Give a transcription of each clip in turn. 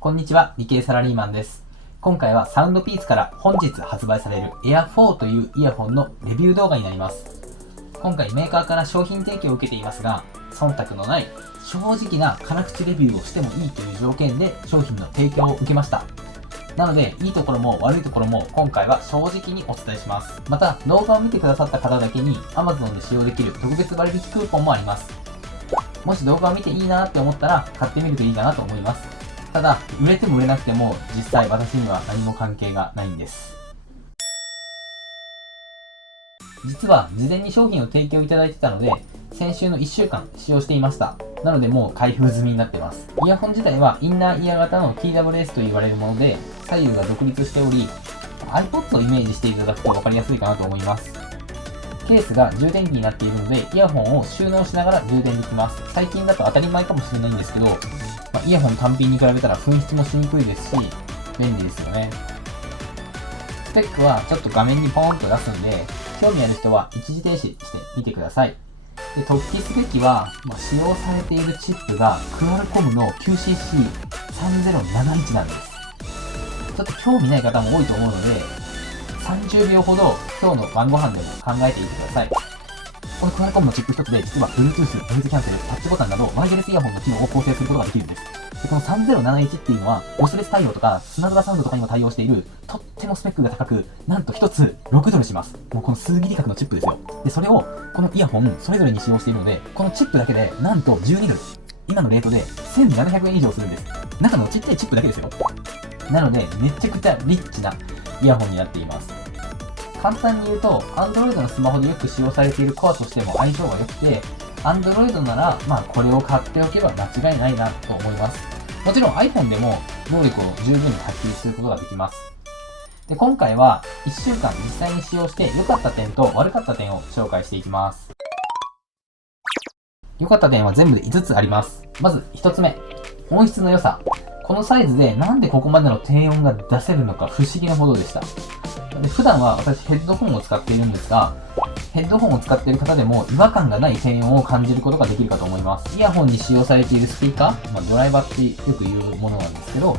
こんにちは、理系サラリーマンです。今回はサウンドピースから本日発売される Air4 というイヤホンのレビュー動画になります。今回メーカーから商品提供を受けていますが、忖度のない正直な辛口レビューをしてもいいという条件で商品の提供を受けました。なので、いいところも悪いところも今回は正直にお伝えします。また、動画を見てくださった方だけに Amazon で使用できる特別割引クーポンもあります。もし動画を見ていいなって思ったら買ってみるといいかなと思います。ただ、売れても売れなくても実際私には何も関係がないんです。実は事前に商品を提供いただいてたので、先週の1週間使用していました。なのでもう開封済みになってます。イヤホン自体はインナーイヤー型の TWS と言われるもので、左右が独立しており、iPod をイメージしていただくと分かりやすいかなと思います。ケースが充電器になっているので、イヤホンを収納しながら充電できます。最近だと当たり前かもしれないんですけど、イヤホン単品に比べたら紛失もしにくいですし、便利ですよね。スペックはちょっと画面にポーンと出すんで、興味ある人は一時停止してみてください。で、突起すべきは、使用されているチップがクアルコムの QCC3071 なんです。ちょっと興味ない方も多いと思うので、30秒ほど今日の晩ご飯でも考えていてください。このクアルコムのチップ一つで実は Bluetooth、ノイズキャンセル、タッチボタンなどワイヤレスイヤホンの機能を構成することができるんです。でこの3071っていうのは、ロスレス対応とかスナドラサウンドとかにも対応している、とってもスペックが高く、なんと一つ6ドルします。もうこの数切り角のチップですよ。で、それをこのイヤホンそれぞれに使用しているので、このチップだけでなんと12ドル。今のレートで1700円以上するんです。中のちっちゃいチップだけですよ。なので、めちゃくちゃリッチなイヤホンになっています。簡単に言うと、Android のスマホでよく使用されているコアとしても相性が良くて、Android なら、これを買っておけば間違いないなと思います。もちろん iPhone でも能力を十分に発揮することができます。で、今回は1週間実際に使用して良かった点と悪かった点を紹介していきます。良かった点は全部で5つあります。まず1つ目、音質の良さ。このサイズでなんでここまでの低音が出せるのか不思議なほどでした。で普段は私ヘッドホンを使っているんですが、ヘッドホンを使っている方でも違和感がない低音を感じることができるかと思います。イヤホンに使用されているスピーカー、ドライバーってよく言うものなんですけど、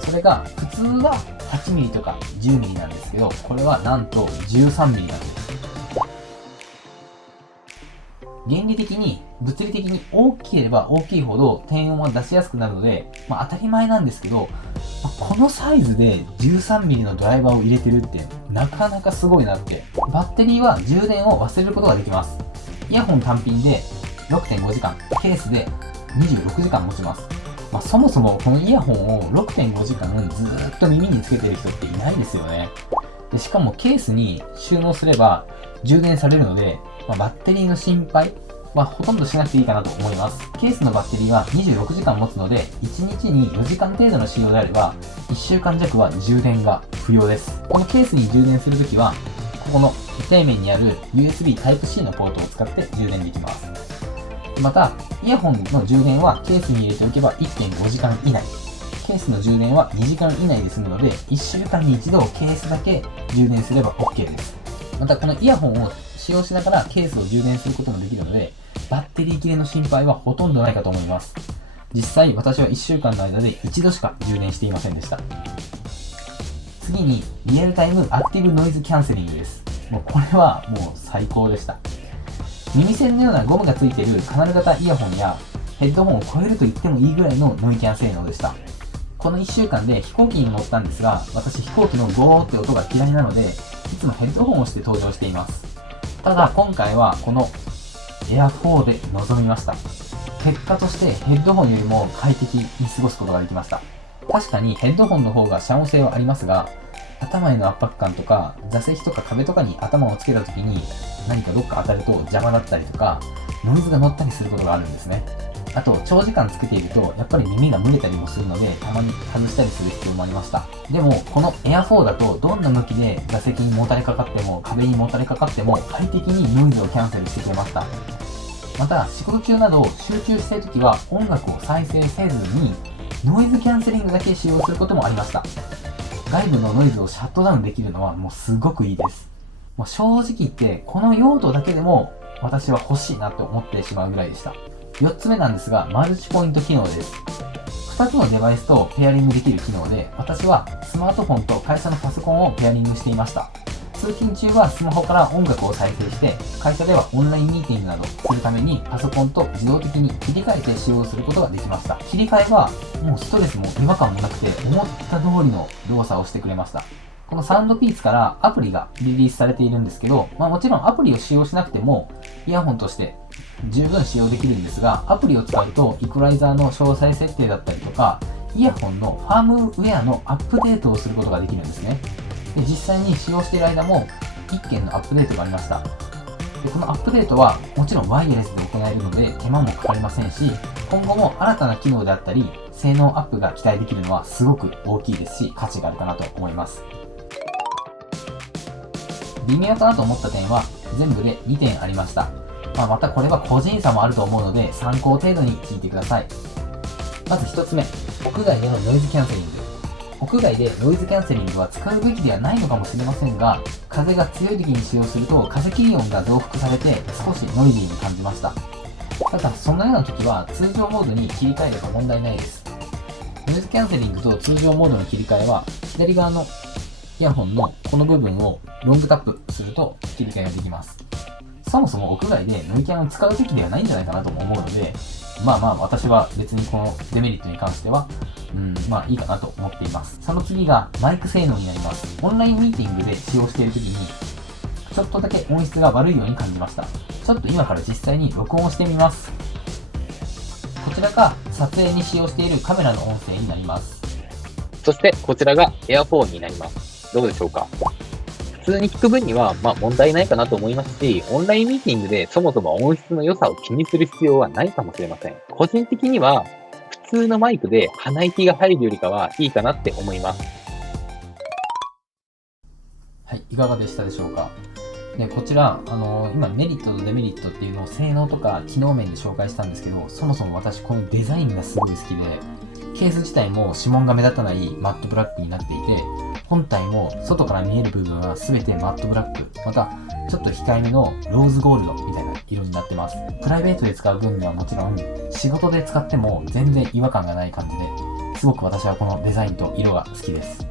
それが普通は 8mm とか 10mm なんですけど、これはなんと 13mm なんです。原理的に、物理的に大きければ大きいほど低音は出しやすくなるので、当たり前なんですけど、このサイズで 13mm のドライバーを入れてるってなかなかすごいなって。バッテリーは充電を忘れることができます。イヤホン単品で 6.5 時間、ケースで26時間持ちます。そもそもこのイヤホンを 6.5 時間ずーっと耳につけてる人っていないですよね。でしかもケースに収納すれば充電されるので、バッテリーの心配はほとんどしなくていいかなと思います。ケースのバッテリーは26時間持つので、1日に4時間程度の使用であれば、1週間弱は充電が不要です。このケースに充電するときは、ここの底面にある USB Type-C のポートを使って充電できます。また、イヤホンの充電はケースに入れておけば 1.5 時間以内。ケースの充電は2時間以内で済むので、1週間に1度ケースだけ充電すれば OK です。また、このイヤホンを使用しながらケースを充電することもできるので、バッテリー切れの心配はほとんどないかと思います。実際、私は1週間の間で1度しか充電していませんでした。次に、リアルタイムアクティブノイズキャンセリングです。もうこれはもう最高でした。耳栓のようなゴムがついているカナル型イヤホンやヘッドホンを超えると言ってもいいぐらいのノイキャン性能でした。この1週間で飛行機に乗ったんですが、私飛行機のゴーって音が嫌いなので、いつもヘッドホンをして登場しています。ただ今回はこの Air4 で臨みました。結果としてヘッドホンよりも快適に過ごすことができました。確かにヘッドホンの方が遮音性はありますが、頭への圧迫感とか座席とか壁とかに頭をつけた時に何かどっか当たると邪魔だったりとか、ノイズが乗ったりすることがあるんですね。あと長時間つけているとやっぱり耳が蒸れたりもするので、たまに外したりする必要もありました。でもこの Air4 だとどんな向きで座席にもたれかかっても壁にもたれかかっても快適にノイズをキャンセルしてくれました。また仕事中など集中したい時は音楽を再生せずにノイズキャンセリングだけ使用することもありました。外部のノイズをシャットダウンできるのはもうすごくいいです。もう正直言ってこの用途だけでも私は欲しいなと思ってしまうぐらいでした。4つ目なんですが、マルチポイント機能です。2つのデバイスとペアリングできる機能で、私はスマートフォンと会社のパソコンをペアリングしていました。通勤中はスマホから音楽を再生して、会社ではオンラインミーティングなどするためにパソコンと自動的に切り替えて使用することができました。切り替えはもうストレスも違和感もなくて、思った通りの動作をしてくれました。このサウンドピースからアプリがリリースされているんですけど、もちろんアプリを使用しなくてもイヤホンとして十分使用できるんですが、アプリを使うとイコライザーの詳細設定だったりとか、イヤホンのファームウェアのアップデートをすることができるんですね。で、実際に使用している間も1件のアップデートがありました。で、このアップデートはもちろんワイヤレスで行えるので手間もかかりませんし、今後も新たな機能であったり性能アップが期待できるのはすごく大きいですし、価値があるかなと思います。微妙かなと思った点は全部で2点ありました。またこれは個人差もあると思うので参考程度に聞いてください。まず1つ目、屋外でのノイズキャンセリング。屋外でノイズキャンセリングは使うべきではないのかもしれませんが、風が強い時に使用すると風切り音が増幅されて少しノイジーに感じました。ただそんなような時は通常モードに切り替えれば問題ないです。ノイズキャンセリングと通常モードの切り替えは左側のイヤホンのこの部分をロングタップすると切り替えができます。そもそも屋外でノイキャンを使うべきではないんじゃないかなとも思うので、私は別にこのデメリットに関してはいいかなと思っています。その次がマイク性能になります。オンラインミーティングで使用している時にちょっとだけ音質が悪いように感じました。ちょっと今から実際に録音してみます。こちらが撮影に使用しているカメラの音声になります。そしてこちらがエアフォンになります。どうでしょうか。普通に聞く分には問題ないかなと思いますし、オンラインミーティングでそもそも音質の良さを気にする必要はないかもしれません。個人的には普通のマイクで鼻息が入るよりかはいいかなって思います。はい、いかがでしたでしょうか。で、こちら、今メリットとデメリットっていうのを性能とか機能面で紹介したんですけど、そもそも私このデザインがすごい好きで、ケース自体も指紋が目立たないマットブラックになっていて、本体も外から見える部分は全てマットブラック、またちょっと控えめのローズゴールドみたいな色になってます。プライベートで使う分にはもちろん、仕事で使っても全然違和感がない感じで、すごく私はこのデザインと色が好きです。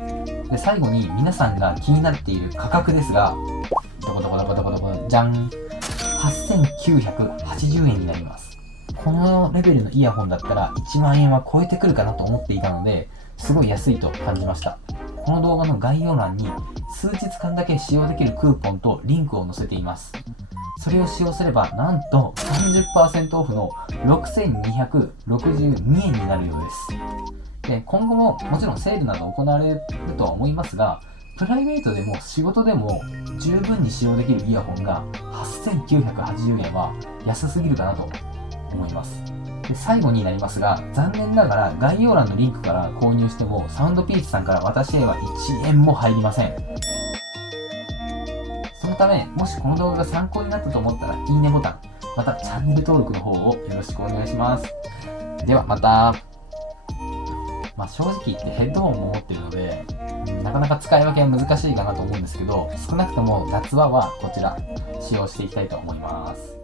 で、最後に皆さんが気になっている価格ですが、じゃん、8980円になります。このレベルのイヤホンだったら1万円は超えてくるかなと思っていたので、すごい安いと感じました。この動画の概要欄に数日間だけ使用できるクーポンとリンクを載せています。それを使用すればなんと 30% オフの6262円になるようです。で、今後ももちろんセールなど行われるとは思いますが、プライベートでも仕事でも十分に使用できるイヤホンが8980円は安すぎるかなと思います。で、最後になりますが、残念ながら概要欄のリンクから購入してもサウンドピーチさんから私へは1円も入りません。そのため、もしこの動画が参考になったと思ったらいいねボタン、またチャンネル登録の方をよろしくお願いします。ではまた。正直言ってヘッドホンも持ってるので、なかなか使い分けは難しいかなと思うんですけど、少なくとも夏場はこちら使用していきたいと思います。